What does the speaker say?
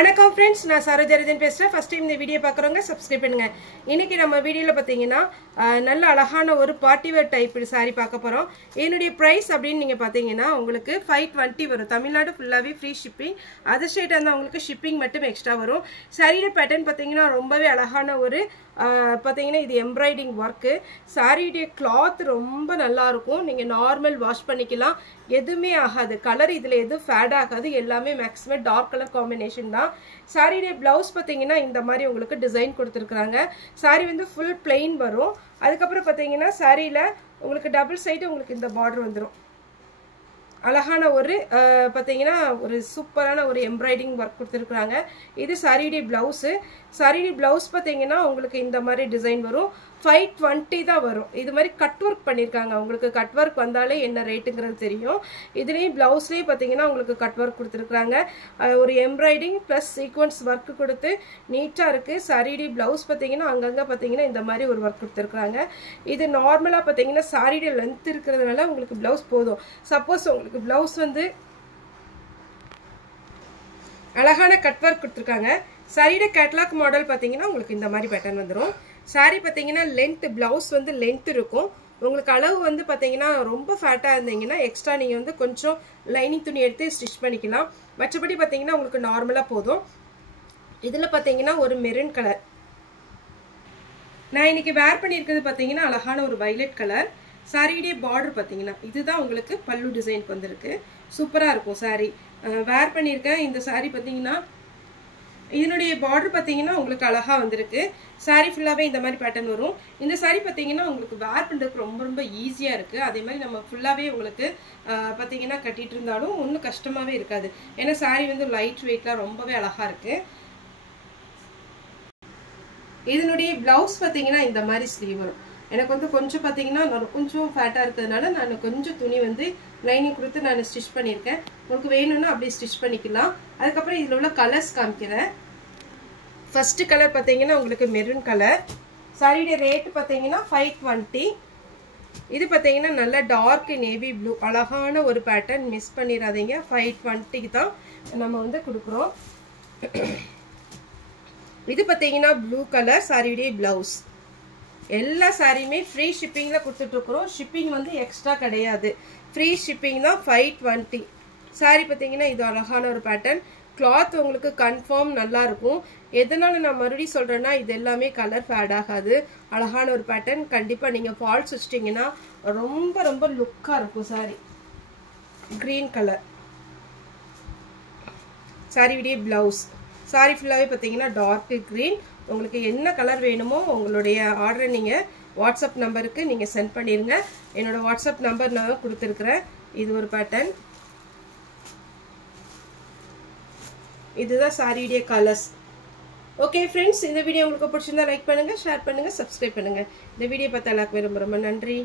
வணக்கம் फ्रेंड्स நான் சரோஜரஜன் பேசுறேன் ஃபர்ஸ்ட் டைம் இந்த வீடியோ பார்க்கறவங்க சப்ஸ்கிரைப் பண்ணுங்க இன்னைக்கு நம்ம வீடியோல பாத்தீங்கன்னா நல்ல அழகான ஒரு பார்ட்டி வேர் டைப் saree பார்க்க போறோம் என்னுடைய பிரைஸ் அப்படினு நீங்க பாத்தீங்கன்னா உங்களுக்கு 520 வரும் தமிழ்நாடு ஃபுல்லாவே ஃப்ரீ ஷிப்பிங் அதர் ஸ்டேட் அந்த உங்களுக்கு ஷிப்பிங் மட்டும் எக்ஸ்ட்ரா வரும் சாரியோட பேட்டர்ன் பாத்தீங்கன்னா ரொம்பவே அழகான ஒரு பாத்தீங்கன்னா இது எம்ப்ராய்டிங் வர்க் சாரியோட கிளாத் ரொம்ப நல்லா இருக்கும் நீங்க நார்மல் வாஷ் பண்ணிக்கலாம் எதுமே ஆகாது கலர் இதுல எதுவும் ஃபேட் ஆகாது எல்லாமே மேக்ஸிமம் டார்க் கலர் காம்பினேஷன் தான் சாரியோட ப்ளவுஸ் பாத்தீங்கன்னா இந்த மாதிரி உங்களுக்கு டிசைன் கொடுத்திருக்காங்க சாரி வந்து ফুল plain வரும் அதுக்கு அப்புறம் பாத்தீங்கன்னா சாரியில உங்களுக்கு டபுள் சைடு உங்களுக்கு இந்த border வந்துரும் அழகான ஒரு பாத்தீங்கன்னா ஒரு சூப்பரான ஒரு எம்ப்ராய்டிங் வர்க் கொடுத்திருக்காங்க இது சாரியோட ப்ளவுஸ் பாத்தீங்கன்னா உங்களுக்கு இந்த மாதிரி டிசைன் வரும் 520 தான் வரும் இது மாதிரி கட் வர்க் பண்ணிருக்காங்க உங்களுக்கு கட் வர்க் வந்தாலே என்ன ரேட்ங்கிறது தெரியும் இதுலயே ப்ளவுஸ்லயே பாத்தீங்கன்னா உங்களுக்கு கட் வர்க் கொடுத்திருக்காங்க ஒரு எம்ப்ராய்டிங் பிளஸ் சீக்வென்ஸ் வர்க் கொடுத்து நீட்டா இருக்கு சாரியோட ப்ளவுஸ் பாத்தீங்கன்னா அங்கங்க பாத்தீங்கன்னா இந்த மாதிரி ஒரு வர்க் கொடுத்திருக்காங்க இது நார்மலா பாத்தீங்கன்னா சாரியோட லெந்த் இருக்குறதுனால உங்களுக்கு ப்ளவுஸ் போதும் சப்போஸ் உங்களுக்கு ப்ளவுஸ் வந்து அழகான கட் வர்க் கொடுத்திருக்காங்க சாரியோட கேட்டலாக் மாடல் பாத்தீங்கன்னா உங்களுக்கு இந்த மாதிரி பேட்டர்ன் வந்துரும் சாரி பாத்தீங்கன்னா லெந்த் ப்ளவுஸ் வந்து லெந்த் இருக்கும் உங்களுக்கு அளவு வந்து பாத்தீங்கன்னா ரொம்ப ஃபேட்டா இருந்தீங்கன்னா எக்ஸ்ட்ரா நீங்க வந்து கொஞ்சம் லைனிங் துணி எடுத்து ஸ்டிட்ச் பண்ணிக்கலாம் மற்றபடி பாத்தீங்கன்னா உங்களுக்கு நார்மலா போதும் இதுல பாத்தீங்கன்னா ஒரு மெரூன் கலர் நான் இன்னைக்கு வேர் பண்ணியிருக்கிறது பாத்தீங்கன்னா அழகான ஒரு வயலட் கலர் சாரியோட border பாத்தீங்கன்னா இதுதான் உங்களுக்கு பல்லு டிசைனுக்கு வந்திருக்கு சூப்பரா இருக்கும் சாரி வேர் பண்ணியிருக்கேன் இந்த சாரி பாத்தீங்கன்னா இதனுடைய border பாத்தீங்கன்னா உங்களுக்கு அழகா வந்திருக்கு சாரி ஃபுல்லாவே இந்த மாதிரி பேட்டர்ன் வரும் இந்த சாரி பாத்தீங்கன்னா உங்களுக்கு வேர் பண்றதுக்கு ரொம்ப ஈஸியா இருக்கு அதே மாதிரி நம்ம ஃபுல்லாவே உங்களுக்கு பாத்தீங்கன்னா கட்டிட்டு இருந்தாலும் ஒண்ணும் கஷ்டமாவே இருக்காது ஏன்னா சாரி வந்து லைட் வெயிட்ல ரொம்பவே அழகா இருக்கு இதனுடைய ப்ளவுஸ் பாத்தீங்கன்னா இந்த மாதிரி ஸ்லீவ் வரும் எனக்கு வந்து கொஞ்சம் பாத்தீங்கன்னா கொஞ்சம் ஃபேட்டா இருக்கிறதுனால நான் கொஞ்சம் துணி வந்து லைனிங் கொடுத்து நான் ஸ்டிட்ச் பண்ணிருக்கேன் உங்களுக்கு வேணும்னா அப்படியே ஸ்டிட்ச் பண்ணிக்கலாம் அதுக்கு அப்புறம் இதுல உள்ள கலர்ஸ் காமிக்கிறேன் ஃபர்ஸ்ட் கலர் பாத்தீங்கன்னா உங்களுக்கு மெரூன் கலர் சாரியோட ரேட் பாத்தீங்கன்னா 520 இது பாத்தீங்கன்னா நல்ல டார்க் நேவி ப்ளூ அழகான ஒரு பேட்டர்ன் மிஸ் பண்ணிராதீங்க 520 க்கு தான் நம்ம வந்து கொடுக்கிறோம் இது பாத்தீங்கன்னா ப்ளூ கலர் சாரியோட ப்ளவுஸ் எல்லா சாரியுமே ஃப்ரீ ஷிப்பிங்ல கொடுத்துட்டு இருக்கோம் ஷிப்பிங் வந்து எக்ஸ்ட்ரா கிடையாது ஃப்ரீ ஷிப்பிங் தான் 520 சாரி பாத்தீங்கன்னா இது அழகான ஒரு பேட்டர்ன் கிளாத் உங்களுக்கு கன்ஃபார்ம் நல்லா இருக்கும் எதனால நான் மறுபடியும் சொல்றேன்னா இது எல்லாமே கலர் ஃபேட் ஆகாது அழகான ஒரு பேட்டர்ன் கண்டிப்பா நீங்க ஃபால்ஸ் வச்சிட்டீங்கன்னா ரொம்ப லுக்கா இருக்கும் சாரி கிரீன் கலர் சாரியோட ப்ளவுஸ் சாரி ஃபுல்லாவே பாத்தீங்கன்னா டார்க் கிரீன் உங்களுக்கு என்ன கலர் வேணுமோ உங்களுடைய ஆர்டரை நீங்க வாட்ஸ்அப் நம்பருக்கு நீங்க சென்ட் பண்ணிருங்க என்னோட வாட்ஸ்அப் நம்பர் நான் கொடுத்திருக்கிறேன் இது ஒரு பேட்டர்ன் இதுதான் சாரியோட கலர்ஸ் ஓகே फ्रेंड्स இந்த வீடியோ உங்களுக்கு பிடிச்சிருந்தா லைக் பண்ணுங்க ஷேர் பண்ணுங்க சப்ஸ்கிரைப் பண்ணுங்க இந்த வீடியோ பார்த்த எல்லாருக்கும் ரொம்ப நன்றி